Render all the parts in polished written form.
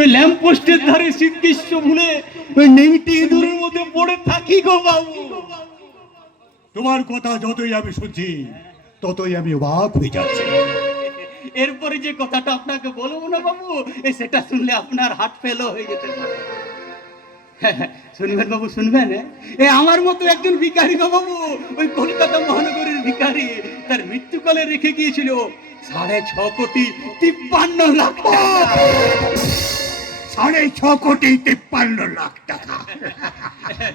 ওই ল্যাম্প পোস্টের ধারে শীতগ্রীষ্ম ভুলে ওই নেংটি ইঁদুরের মধ্যে পড়ে থাকি গো বাবু। তোমার কথা যতই আমি শুনছি ততই আমি অবাক হয়ে যাচ্ছি। এরপরে যে কথাটা আপনাকে বলবো না বাবু, সেটা শুনলে আপনার হার্ট ফেলও হয়ে যেতে পারে। শুনবেন বাবু, শুনবেন? আমার মতো একজন ভিখারি গো বাবু, ওই কলকাতা মহানগরীর ভিখারি, তার মৃত্যুকালে রেখে গিয়েছিল 6.5 কোটি 53 লাখ টাকা। 6.5 কোটি 53 লাখ টাকা।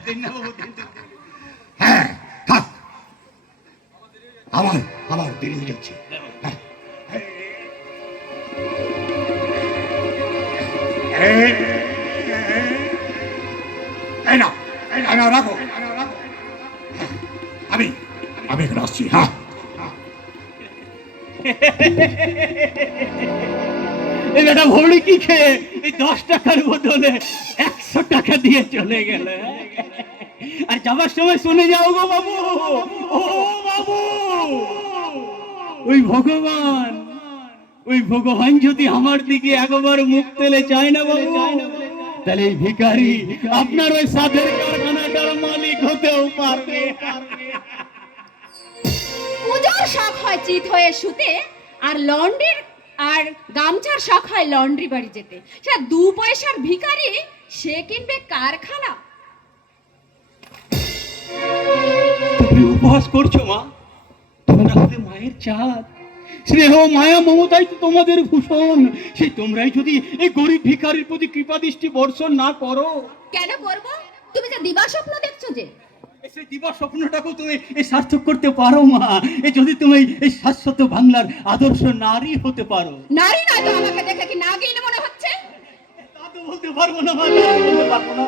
দিন না বাবু, দিন। হ্যাঁ থাক, আমার দেরি হয়ে যাচ্ছে। রাখো, আমি এখানে আসছি। হ্যাঁ, এই বেটা ভরি কি খেয়ে এই 10 টাকার বদলে 100 টাকা দিয়ে চলে গেল। আর যাবার সময় শুনে যাও গো বাবু, ও বাবু, ওই ভগবান যদি আমার দিকে একবার মুখ তেলে চায় না বাবু, তাহলে এই ভিখারি আপনার ওই সাধের কারখানাটার মালিক হতেও পারবে। পূজার শখ হয় চিত হয়ে শুতে, আর লন্ড্রির আর গামছার শখ হয় লন্ড্রি বাড়ি যেতে। সে 2 পয়সার ভিখারি, সে কিনবে কারখানা। তুমি উপহাস করছো মা? তোমরা হলে মায়ের চাঁদ, স্নেহ মায়া মমতাই তো তোমাদের ভূষণ। সেই তোমরাই যদি এই গরিব ভিখারির প্রতি কৃপা দৃষ্টি বর্ষণ না করো। কেন করব? তুমি যে দিবা স্বপ্ন দেখছো, যে সেই দিবা স্বপ্নটাকেও তুমি এই সার্থক করতে পারো মা, যদি তুমি এই শাশ্বত বাংলার আদর্শ নারী হতে পারো। নারী নয় তো, আমাকে দেখে কি নাগিন মনে হচ্ছে? তা তো বলতে পারবো না মা, বলতে পারবো না।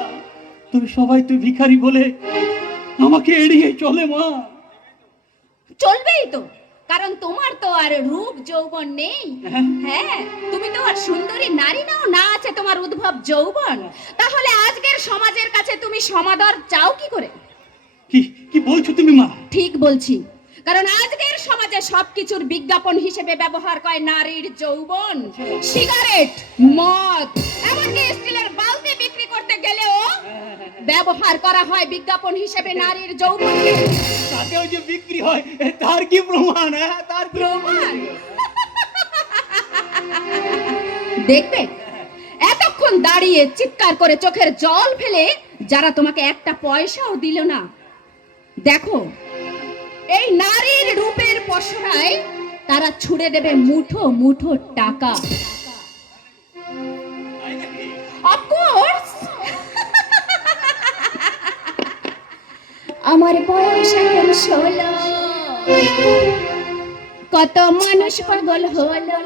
তুমি সবাই তো ভিখারি বলে আমাকে এড়িয়ে চলে মা। চলবেই তো, কারণ তোমার তো আর রূপ যৌবন নেই। হ্যাঁ, তুমি তো আর সুন্দরী নারী নাও, না আছে তোমার উদ্ভব যৌবন। তাহলে আজকের সমাজের কাছে তুমি সমাদর চাও কি করে? কি বলছো তুমি মা? ঠিক বলছি, কারণ আজকের সমাজে সবকিছুর বিজ্ঞাপন হিসেবে ব্যবহার করে নারীর যৌবন। সিগারেট, মদ, এমনকি স্টিলের বালতি বিক্রি করতে গেলেও ব্যবহার করা হয় বিজ্ঞাপন হিসেবে নারীর যৌবনকে। তাতেও যে বিক্রি হয়, তার কি প্রমাণ? তার প্রমাণ দেখবে, এতক্ষণ দাঁড়িয়ে চিৎকার করে চোখের জল ফেলে যারা তোমাকে একটা পয়সাও দিল না, দেখো এই নারীর রূপের পসরায় তারা ছুড়ে দেবে মুঠো মুঠো টাকা। অফকোর্স, আমার বয়স এখন 16, কত মানুষ পাগল হলো।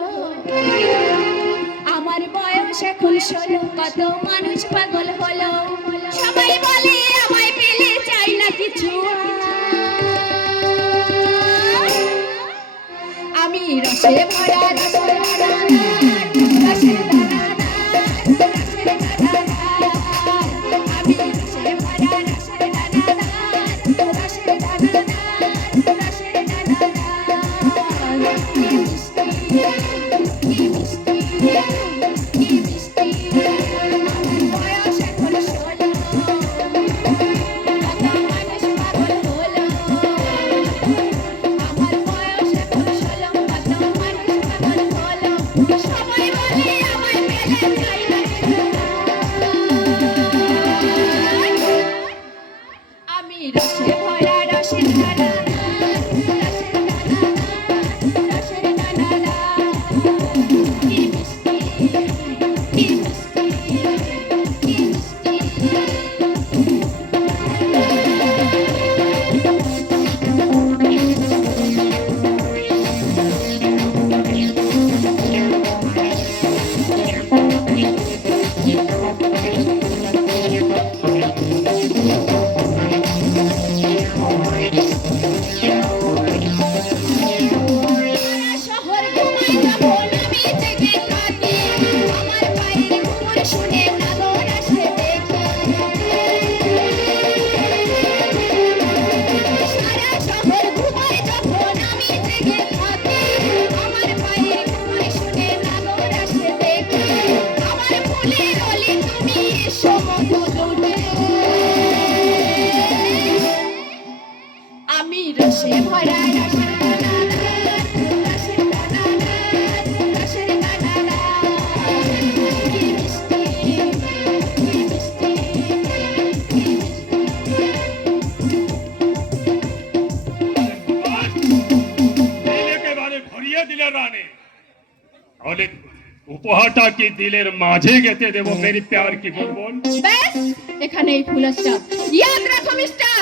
আমার বয়স এখন 16, কত মানুষ পাগল হলো। সবাই বলে আমায় পেলে চাই না কিছু, আমি রসে ভরা রসে ভরা রসে দানা, আমি রসে ভরা রসে দানা, রসে দানা, রসে দানা, কি মিষ্টি, কি মিষ্টি, কি মিষ্টি। আমার বয়স এখন 16, কত মানুষ পাগল হলো। আমার বয়স এখন 16, কত মানুষ পাগল হলো। সবাই কথাটা কি দিলের মাঝে গেঁথে দেবো মেরি প্যার কি বুলবুল? ব্যাস এখানেই ফুল স্টপ। ইয়াদ রাখো মিস্টার,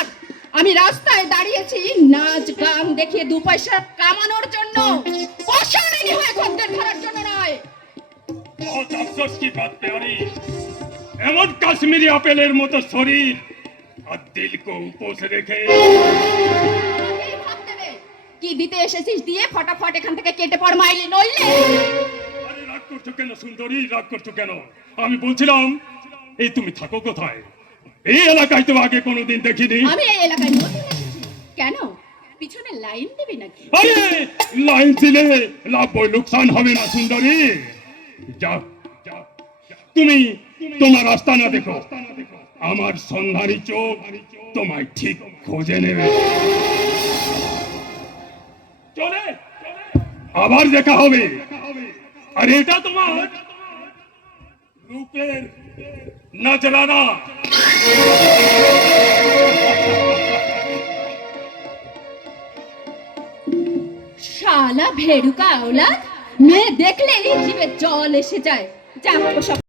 আমি রাস্তায় দাঁড়িয়েছি নাচ গান দেখিয়ে 2 পয়সা কামানোর জন্য, পশারিনী হয়ে খদ্দের ধরার জন্য নয়। बहुत अफसोस की बात प्यारी, এমন কাশ্মীরি আপেলের মতো শরীর আর দিলকে উপোস রেখে এই ভাবতে দে, কি দিতে এসেছিস দিয়ে ফটাফট এখান থেকে কেটে পড় মাইলি, নইলে আরে রাগ করছো কেন সুন্দরী, রাগ করছো কেন? আমি বলছিলাম এই তুমি থাকো কোথায়? এই এলাকায় তো আগে কোনোদিন দেখিনি। আমি এই এলাকায় নতুন এসেছি। কেন পিছনে লাইন দিবি নাকি? আরে লাইন দিলে লাভ বই লোকসান হবে না সুন্দরী। যাও যাও, তুমি তোমার রাস্তা না দেখো, আমার সন্ধানী চোখ তোমায় ঠিক খোঁজে নেবে। চলে আবার দেখা হবে। আর এটা তোমার রূপের নজরানা। শালা ভেড়ুকা औलाद, মেয়ে দেখলেই জিভে জল এসে যায়। যা ওসব